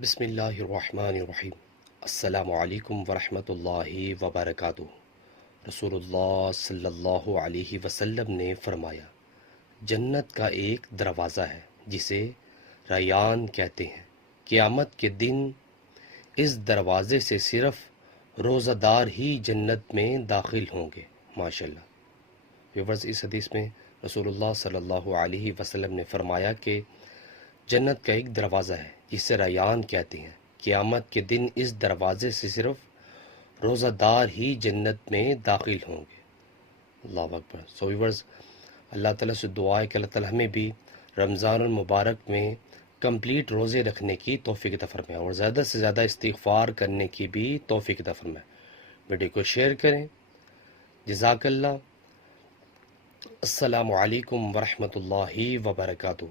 بسم اللہ الرحمن الرحیم۔ السلام علیکم ورحمۃ اللہ وبرکاتہ۔ رسول اللہ صلی اللہ علیہ وسلم نے فرمایا، جنت کا ایک دروازہ ہے جسے ریان کہتے ہیں، قیامت کے دن اس دروازے سے صرف روزہ دار ہی جنت میں داخل ہوں گے۔ ماشاءاللہ ویورز، اس حدیث میں رسول اللہ صلی اللہ علیہ وسلم نے فرمایا کہ جنت کا ایک دروازہ ہے جسے ریان کہتے ہیں، قیامت کے دن اس دروازے سے صرف روزہ دار ہی جنت میں داخل ہوں گے۔ اللہ اکبر۔ سو ویورز، اللہ تعالیٰ سے دعا ہے کہ اللہ تعالیٰ ہمیں بھی رمضان المبارک میں کمپلیٹ روزے رکھنے کی توفیق عطا فرمائے اور زیادہ سے زیادہ استغفار کرنے کی بھی توفیق عطا فرمائے۔ ویڈیو کو شیئر کریں۔ جزاک اللہ۔ السلام علیکم ورحمۃ اللہ وبرکاتہ۔